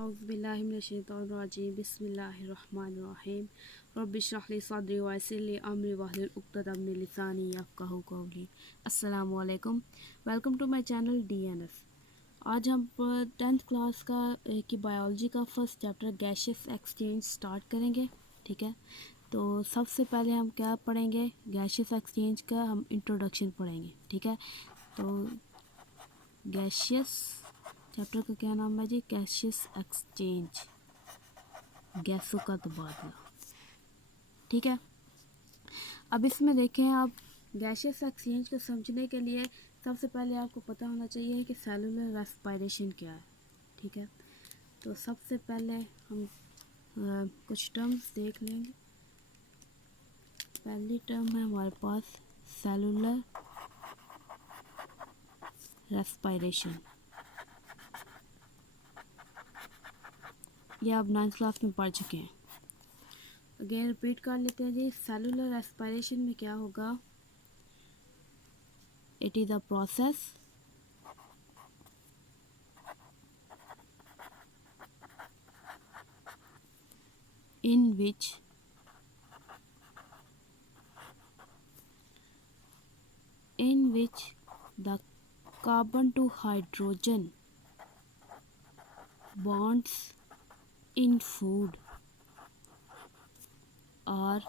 औज़ुबिल्लाहिमिनश्शैतानिर्रजीम बिस्मिल्लाहिर्रहमानिर्रहीम रब्बिश्रह ली सदरी व यस्सिर ली अमरी वाहलुल उक़्दतम मिन लिसानी यफ़क़हू क़ौली। अस्सलामु अलैकुम, welcome to my channel DNS। आज हम 10th क्लास का की बायोलॉजी का first chapter gaseous exchange start करेंगे। ठीक है, तो सबसे पहले हम क्या पढ़ेंगे, गैशियस एक्सचेंज का हम इंट्रोडक्शन पढ़ेंगे। ठीक है, तो गैशियस चैप्टर का क्या नाम है जी, गैशियस एक्सचेंज, गैसों का तबादला। ठीक है, अब इसमें देखें आप, गैशियस एक्सचेंज को समझने के लिए सबसे पहले आपको पता होना चाहिए कि सेलुलर रेस्पिरेशन क्या है। ठीक है, तो सबसे पहले हम कुछ टर्म्स देख लेंगे। पहली टर्म है हमारे पास सेलुलर रेस्पिरेशन। ये आप 9th क्लास में पढ़ चुके हैं। अगेन रिपीट कर लेते हैं जी। सेलुलर रेस्पिरेशन में क्या होगा, it is a process in which the carbon to hydrogen bonds in food are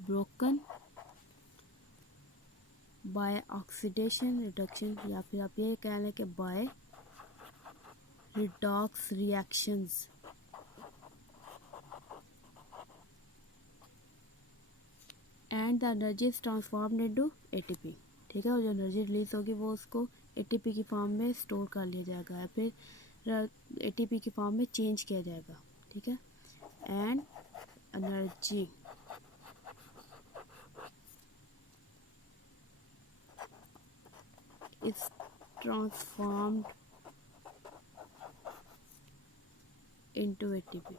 broken by oxidation reduction, या फिर आप ये कह लें कि by redox reactions and the energy is transformed into ATP। ठीक है, और जो एनर्जी रिलीज होगी वो उसको ATP की फॉर्म में स्टोर कर लिया जाएगा या फिर ATP की फॉर्म में चेंज किया जाएगा। ठीक है, and energy is transformed into ATP।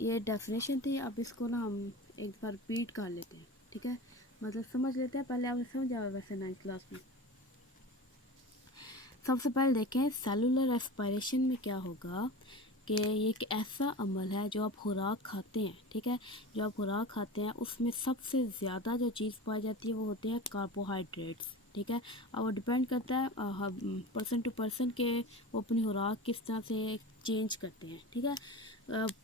ये डेफिनेशन थी। अब इसको ना हम एक बार रिपीट कर लेते हैं। ठीक है, मतलब समझ लेते हैं। पहले आपने समझा वैसे 9th क्लास में। सबसे पहले देखें सेलुलर रेस्पिरेशन में क्या होगा कि ये एक ऐसा अमल है जो आप खुराक खाते हैं। ठीक है, जो आप खुराक खाते हैं उसमें सबसे ज़्यादा जो चीज़ पाई जाती है वो होते हैं कार्बोहाइड्रेट्स। ठीक है, अब वो डिपेंड करता है पर्सन टू पर्सन के वो अपनी खुराक किस तरह से चेंज करते हैं। ठीक है,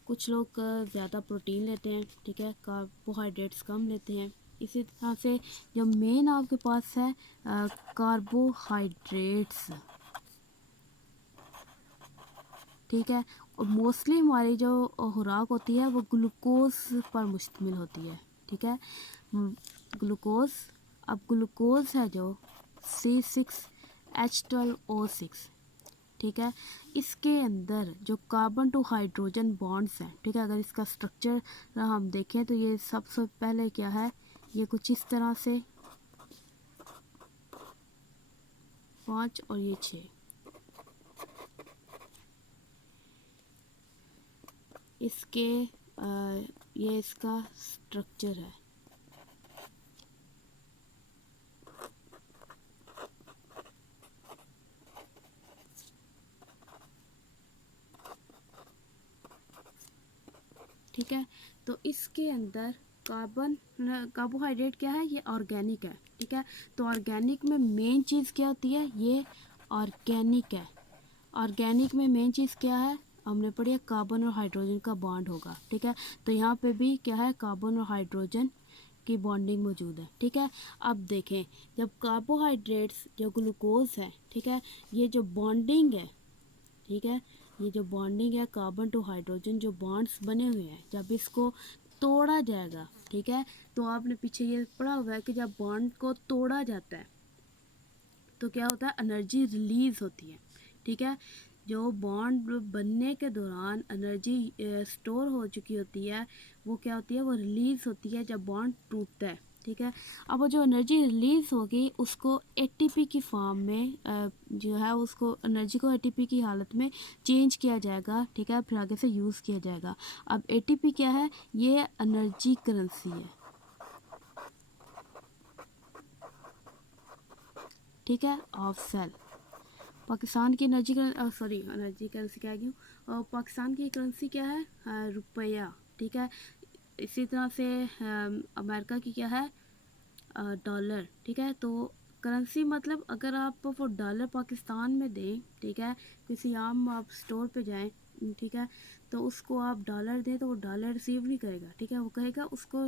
कुछ लोग ज़्यादा प्रोटीन लेते हैं। ठीक है, कार्बोहाइड्रेट्स कम लेते हैं। इसी तरह से जो मेन आपके पास है कार्बोहाइड्रेट्स। ठीक है, और मोस्टली हमारी जो खुराक होती है वो ग्लूकोज पर मुश्तमिल होती है। ठीक है, ग्लूकोज। अब ग्लूकोज है जो C6H12O6। ठीक है, इसके अंदर जो कार्बन टू हाइड्रोजन बॉन्ड्स हैं। ठीक है, अगर इसका स्ट्रक्चर हम देखें तो ये सबसे पहले क्या है, ये कुछ इस तरह से 5 और ये 6, इसके ये इसका स्ट्रक्चर है। ठीक है, तो इसके अंदर कार्बोहाइड्रेट क्या है, ये ऑर्गेनिक है। ठीक है, तो ऑर्गेनिक में मेन चीज़ क्या होती है, ये ऑर्गेनिक है। ऑर्गेनिक में मेन चीज़ क्या है, हमने पढ़ी है कार्बन और हाइड्रोजन का बॉन्ड होगा। ठीक है, तो यहाँ पे भी क्या है, कार्बन और हाइड्रोजन की बॉन्डिंग मौजूद है। ठीक है, अब देखें जब कार्बोहाइड्रेट्स जो ग्लूकोज है, ठीक है, ये जो बॉन्डिंग है, ठीक है, ये जो बॉन्डिंग है कार्बन टू हाइड्रोजन जो बॉन्ड्स बने हुए हैं, जब इसको तोड़ा जाएगा, ठीक है, तो आपने पीछे ये पढ़ा हुआ है कि जब बॉन्ड को तोड़ा जाता है तो क्या होता है, एनर्जी रिलीज होती है। ठीक है, जो बॉन्ड बनने के दौरान एनर्जी स्टोर हो चुकी होती है वो क्या होती है, वो रिलीज होती है जब बॉन्ड टूटता है। ठीक है, अब वो जो एनर्जी रिलीज होगी उसको एटीपी की फॉर्म में जो है उसको एनर्जी को एटीपी की हालत में चेंज किया जाएगा। ठीक है, फिर आगे से यूज़ किया जाएगा। अब एटीपी क्या है, ये एनर्जी करेंसी है। ठीक है, ऑफ सेल। पाकिस्तान की एनर्जी करेंसी क्या है, पाकिस्तान की करेंसी क्या है, रुपया, ठीक है। इसी तरह से अमेरिका की क्या है, डॉलर, ठीक है। तो करेंसी मतलब अगर आप वो डॉलर पाकिस्तान में दें, ठीक है, किसी आम आप स्टोर पे जाएं, ठीक है, तो उसको आप डॉलर दें तो वो डॉलर रिसीव नहीं करेगा, ठीक है, वो कहेगा उसको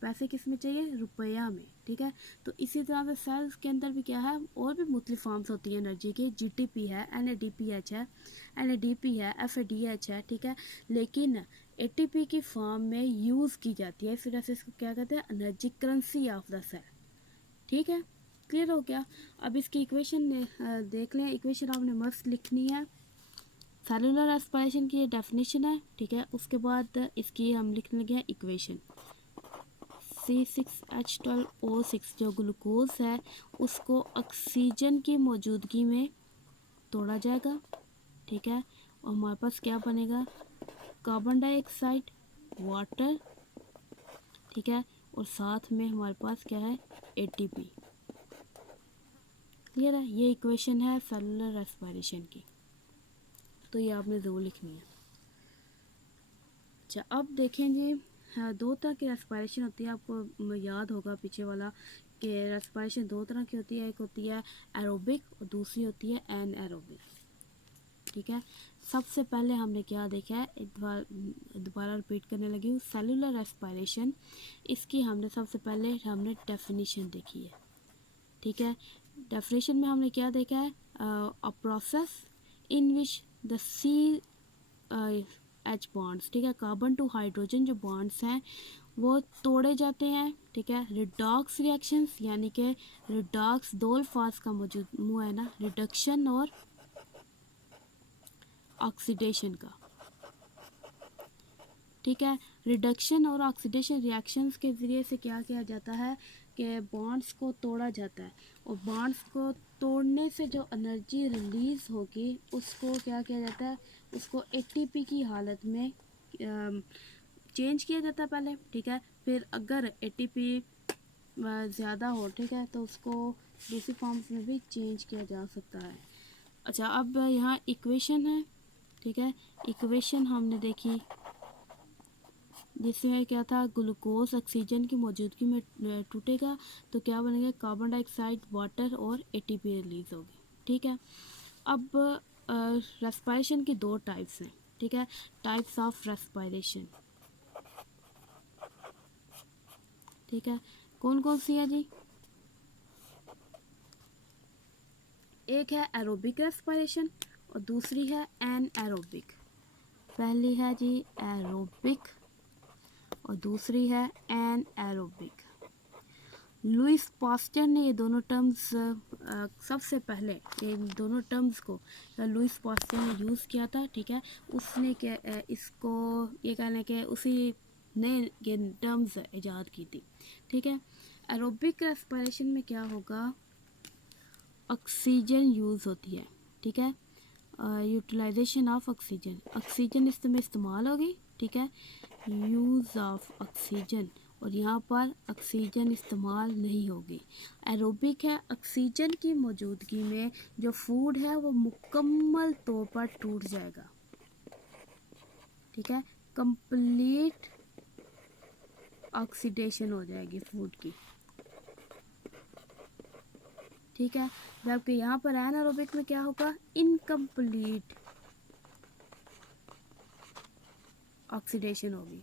पैसे किस में चाहिए, रुपया में, ठीक है। तो इसी तरह से सेल्स के अंदर भी क्या है, और भी मुख्तलिफ फॉर्म्स होती हैं एनर्जी की, जीटीपी है, एनएडीपीएच है, एनएडीपी है, एफएडीएच है, ठीक है। लेकिन एटीपी की फॉर्म में यूज़ की जाती है, इस वजह से इसको क्या कहते हैं, energy currency of the cell, ठीक है। क्लियर हो गया। अब इसकी इक्वेशन देख लें। इक्वेशन आपने मस्त लिखनी है। सेलुलर एस्पिरेशन की ये डेफिनेशन है, ठीक है। उसके बाद इसकी हम लिखने लगे हैं इक्वेशन। C6H12O6 जो ग्लूकोज है उसको ऑक्सीजन की मौजूदगी में तोड़ा जाएगा, ठीक है। और हमारे पास क्या बनेगा, कार्बन डाइऑक्साइड, वाटर, ठीक है। और साथ में हमारे पास क्या है, एटीपी। क्लियर है, ये इक्वेशन है सेलुलर रेस्पिरेशन की, तो ये आपने ज़रूर लिखनी है। अच्छा, अब देखें जी, हाँ, दो तरह की रेस्पिरेशन होती है, आपको याद होगा पीछे वाला कि रेस्पिरेशन दो तरह की होती है, एक होती है एरोबिक और दूसरी होती है एनएरोबिक, ठीक है। सबसे पहले हमने क्या देखा है, एक बार दोबारा रिपीट करने लगी हूँ, सेलुलर रेस्पिरेशन, इसकी हमने डेफिनेशन देखी है, ठीक है। डेफिनेशन में हमने क्या देखा है, a process in which the C H bonds, ठीक है, कार्बन टू हाइड्रोजन जो बॉन्ड्स हैं वो तोड़े जाते हैं, ठीक है। रिडॉक्स रिएक्शंस, यानी कि रिडॉक्स दो अल्फाज का मौजूद मुँह है ना, रिडक्शन और ऑक्सीडेशन का, ठीक है। रिडक्शन और ऑक्सीडेशन रिएक्शंस के ज़रिए से क्या किया जाता है कि बॉन्ड्स को तोड़ा जाता है, और बॉन्ड्स को तोड़ने से जो एनर्जी रिलीज़ होगी उसको क्या किया जाता है, उसको एटीपी की हालत में चेंज किया जाता है पहले, ठीक है। फिर अगर एटीपी ज़्यादा हो, ठीक है, तो उसको दूसरी फॉर्म्स में भी चेंज किया जा सकता है। अच्छा, अब यहाँ इक्वेशन है, ठीक है। इक्वेशन हमने देखी जिसमें क्या था, ग्लूकोज ऑक्सीजन की मौजूदगी में टूटेगा तो क्या बनेगा, कार्बन डाइऑक्साइड, वाटर और एटीपी रिलीज होगी, ठीक है। अब रेस्पिरेशन की दो टाइप्स हैं, ठीक है, टाइप्स ऑफ रेस्पिरेशन, ठीक है। कौन कौन सी है जी, एक है एरोबिक रेस्पिरेशन और दूसरी है एनएरोबिक। पहली है जी एरोबिक और दूसरी है एनएरोबिक। लुइस पास्टर ने ये दोनों टर्म्स सबसे पहले ये दोनों टर्म्स को लुइस पास्टर ने यूज़ किया था, ठीक है। उसने इसको ये कहने के उसी ने ये टर्म्स ईजाद की थी, ठीक है। एरोबिक रेस्पिरेशन में क्या होगा, ऑक्सीजन यूज़ होती है, ठीक है। यूटिलाइजेशन ऑफ ऑक्सीजन, ऑक्सीजन इसमें इस्तेमाल होगी, ठीक है। यूज़ ऑफ ऑक्सीजन, और यहाँ पर ऑक्सीजन इस्तेमाल नहीं होगी। एरोबिक है, ऑक्सीजन की मौजूदगी में जो फूड है वो मुकम्मल तौर पर टूट जाएगा, ठीक है, कंप्लीट ऑक्सीडेशन हो जाएगी फूड की, ठीक है। जबकि यहाँ पर एनारोबिक में क्या होगा, इनकम्प्लीट ऑक्सीडेशन होगी,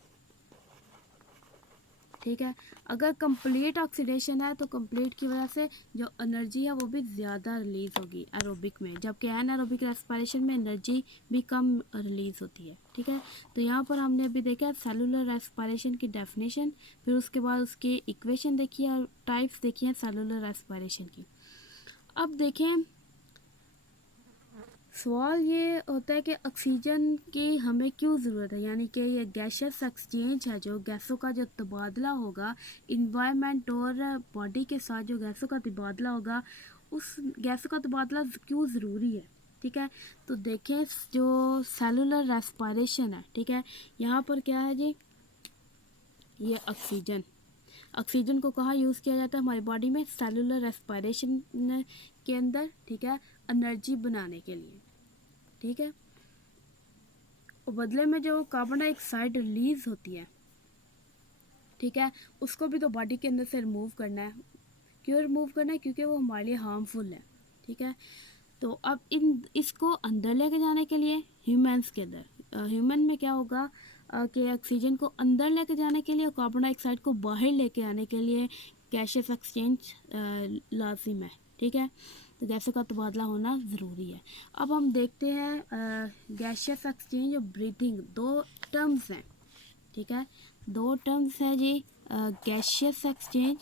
ठीक है। अगर कंप्लीट ऑक्सीडेशन है तो कंप्लीट की वजह से जो एनर्जी है वो भी ज़्यादा रिलीज़ होगी एरोबिक में, जबकि एनारोबिक रेस्पिरेशन में एनर्जी भी कम रिलीज़ होती है, ठीक है। तो यहाँ पर हमने अभी देखा सेलुलर रेस्पिरेशन की डेफिनेशन, फिर उसके बाद उसकी इक्वेशन देखी और टाइप्स देखी हैं सेलुलर रेस्पिरेशन की। अब देखें, सवाल ये होता है कि ऑक्सीजन की हमें क्यों ज़रूरत है, यानी कि ये गैसेस एक्सचेंज है, जो गैसों का जो तबादला होगा इन्वायरमेंट और बॉडी के साथ जो गैसों का तबादला होगा, उस गैसों का तबादला क्यों ज़रूरी है, ठीक है। तो देखें जो सेलुलर रेस्पिरेशन है, ठीक है, यहाँ पर क्या है जी, ये ऑक्सीजन, ऑक्सीजन को कहाँ यूज़ किया जाता है हमारी बॉडी में, सेलुलर रेस्पिरेशन के अंदर, ठीक है, एनर्जी बनाने के लिए, ठीक है। और बदले में जो कार्बन डाइऑक्साइड रिलीज होती है, ठीक है, उसको भी तो बॉडी के अंदर से रिमूव करना है। क्यों रिमूव करना है? क्योंकि वो हमारे लिए हार्मफुल है, ठीक है। तो अब इसको अंदर लेके जाने के लिए ह्यूमंस के अंदर, ह्यूमन में क्या होगा कि ऑक्सीजन को अंदर लेके जाने के लिए और कार्बन डाइऑक्साइड को बाहर लेके आने के लिए गैसेस एक्सचेंज लाजिम है, ठीक है। तो गैसों का तबादला होना ज़रूरी है। अब हम देखते हैं गैसेस एक्सचेंज और ब्रीथिंग, दो टर्म्स हैं, ठीक है, दो टर्म्स हैं जी, गैसियस एक्सचेंज,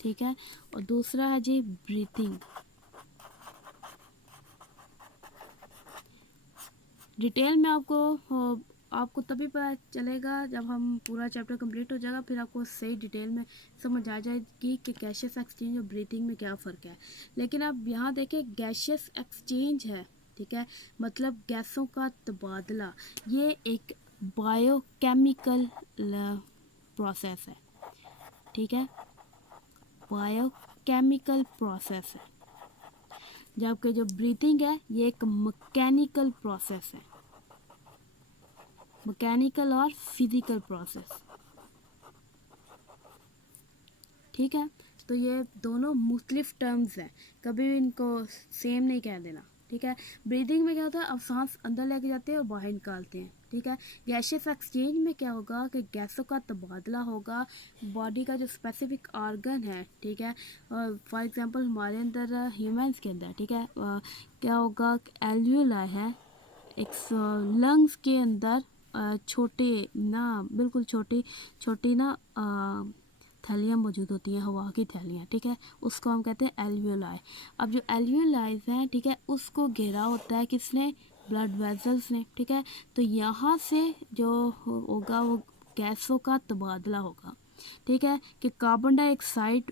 ठीक है, और दूसरा है जी ब्रीथिंग। डिटेल में आपको तभी पता चलेगा जब हम पूरा चैप्टर कंप्लीट हो जाएगा, फिर आपको सही डिटेल में समझ आ जाएगी कि गैसियस एक्सचेंज और ब्रीथिंग में क्या फ़र्क है। लेकिन आप यहाँ देखें, गैसियस एक्सचेंज है, ठीक है, मतलब गैसों का तबादला, ये एक बायोकेमिकल प्रोसेस है, ठीक है, बायोकेमिकल प्रोसेस है। जबकि जो ब्रीथिंग है ये एक मैकेनिकल प्रोसेस है, मैकेनिकल और फिजिकल प्रोसेस, ठीक है। तो ये दोनों मुख्तलिफ टर्म्स हैं, कभी भी इनको सेम नहीं कह देना, ठीक है। ब्रीदिंग में क्या होता है, अब सांस अंदर लेके जाते हैं और बाहर निकालते हैं, ठीक है। गैसियस एक्सचेंज में क्या होगा कि गैसों का तबादला होगा, बॉडी का जो स्पेसिफिक ऑर्गन है, ठीक है, फॉर एग्जांपल हमारे अंदर ह्यूमंस के अंदर, ठीक है, क्या होगा, एल्वियोलाई है, एक लंग्स के अंदर छोटे ना, बिल्कुल छोटी छोटी ना थैलियाँ मौजूद होती हैं, हवा की थैलियाँ, ठीक है, उसको हम कहते हैं एल्वियोलाई। अब जो एल्वियोलाइज हैं, ठीक है, उसको घेरा होता है किसने, ब्लड वेजल्स ने, ठीक है। तो यहाँ से जो होगा वो गैसों का तबादला होगा, ठीक है, कि कार्बन डाइऑक्साइड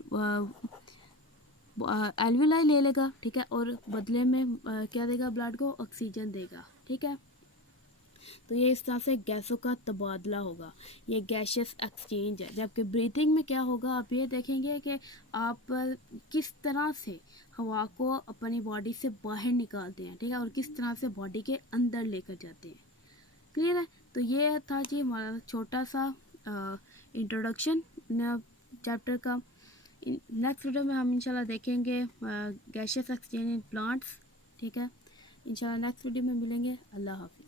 एल्वियोलाई ले लेगा, ठीक है, और बदले में क्या देगा, ब्लड को ऑक्सीजन देगा, ठीक है। तो ये इस तरह से गैसों का तबादला होगा, ये गैसियस एक्सचेंज है। जबकि ब्रीथिंग में क्या होगा, आप ये देखेंगे कि आप किस तरह से हवा को अपनी बॉडी से बाहर निकालते हैं, ठीक है, और किस तरह से बॉडी के अंदर लेकर जाते हैं। क्लियर है? तो ये था जी हमारा छोटा सा इंट्रोडक्शन चैप्टर का। नेक्स्ट वीडियो में हम इंशाल्लाह देखेंगे गैसियस एक्सचेंज इन प्लांट्स, ठीक है। इंशाल्लाह नेक्स्ट वीडियो में मिलेंगे। अल्लाह हाफ़िज़।